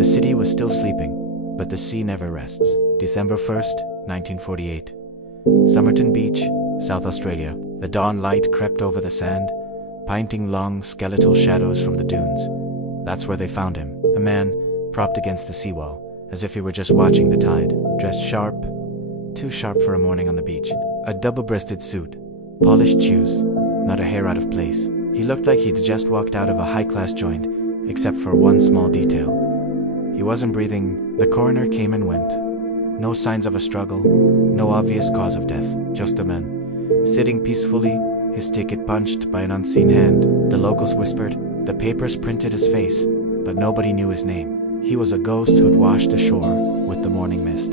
The city was still sleeping, but the sea never rests. December 1st, 1948. Somerton Beach, South Australia. The dawn light crept over the sand, painting long skeletal shadows from the dunes. That's where they found him, a man propped against the seawall, as if he were just watching the tide, dressed sharp, too sharp for a morning on the beach. A double-breasted suit, polished shoes, not a hair out of place. He looked like he'd just walked out of a high-class joint, except for one small detail. He wasn't breathing. The coroner came and went. No signs of a struggle, no obvious cause of death, just a man, sitting peacefully, his ticket punched by an unseen hand. The locals whispered, the papers printed his face, but nobody knew his name. He was a ghost who'd washed ashore with the morning mist.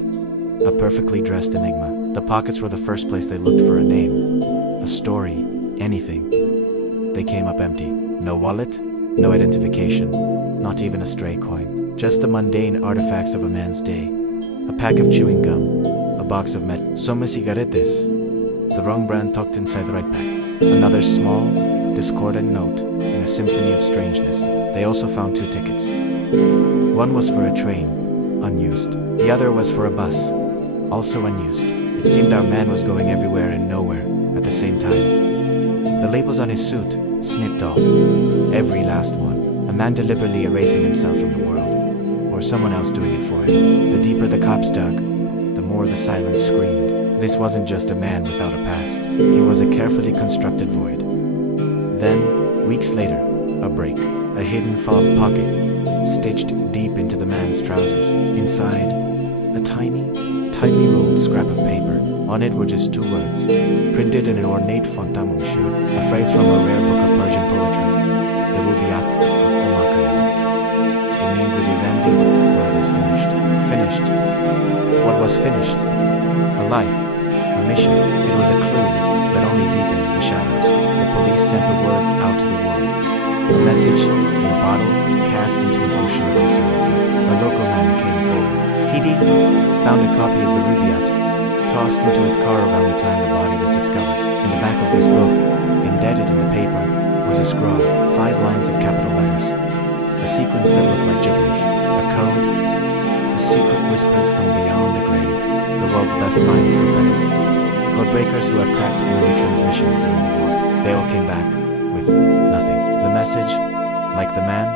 A perfectly dressed enigma. The pockets were the first place they looked for a name, a story, anything. They came up empty. No wallet, no identification, not even a stray coin. Just the mundane artifacts of a man's day. A pack of chewing gum, a box of some cigarettes, the wrong brand tucked inside the right pack. Another small, discordant note in a symphony of strangeness. They also found 2 tickets. One was for a train, unused. The other was for a bus, also unused. It seemed our man was going everywhere and nowhere at the same time. The labels on his suit snipped off, every last one. A man deliberately erasing himself from the world, or someone else doing it for him. The deeper the cops dug, the more the silence screamed. This wasn't just a man without a past. He was a carefully constructed void. Then, weeks later, a break, a hidden fob pocket, stitched deep into the man's trousers. Inside, a tightly rolled scrap of paper. On it were just 2 words, printed in an ornate font, a phrase from a rare book of Persian poetry, the Rubaiyat of Omar Khayyam. It means it is ended, or it is finished. Finished. What was finished? A life, a mission. It was a clue that only deepened the shadows. The police sent the words out to the world. A message in a bottle cast into an ocean of uncertainty. A local man came forward. Hidi found a copy of the Rubaiyat, tossed into his car around the time the body was discovered. In the back of this book, embedded in the paper, was a scroll, 5 lines of capital letters. A sequence that looked like gibberish. A code, a secret whispered from beyond the grave. The world's best minds looked at it. Code breakers who had cracked enemy transmissions during the war. They all came back with nothing. The message, like the man,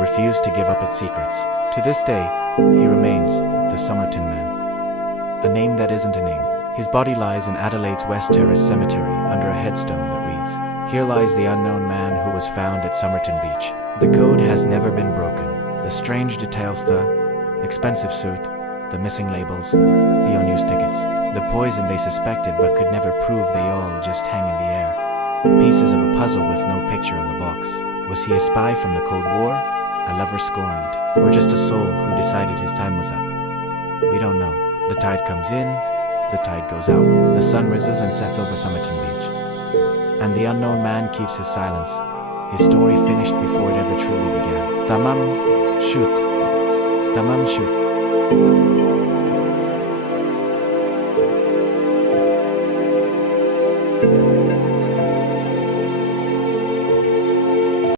refused to give up its secrets. To this day, he remains the Somerton Man. A name that isn't a name. His body lies in Adelaide's West Terrace Cemetery under a headstone that reads, "Here lies the unknown man who was found at Somerton Beach." The code has never been broken. The strange details, the expensive suit, the missing labels, the unused tickets, the poison they suspected but could never prove, they all just hang in the air. Pieces of a puzzle with no picture on the box. Was he a spy from the Cold War? A lover scorned? Or just a soul who decided his time was up? We don't know. The tide comes in, the tide goes out. The sun rises and sets over Somerton Beach. And the unknown man keeps his silence. His story finished before it ever truly began. Tamam shoot. Tamam shoot.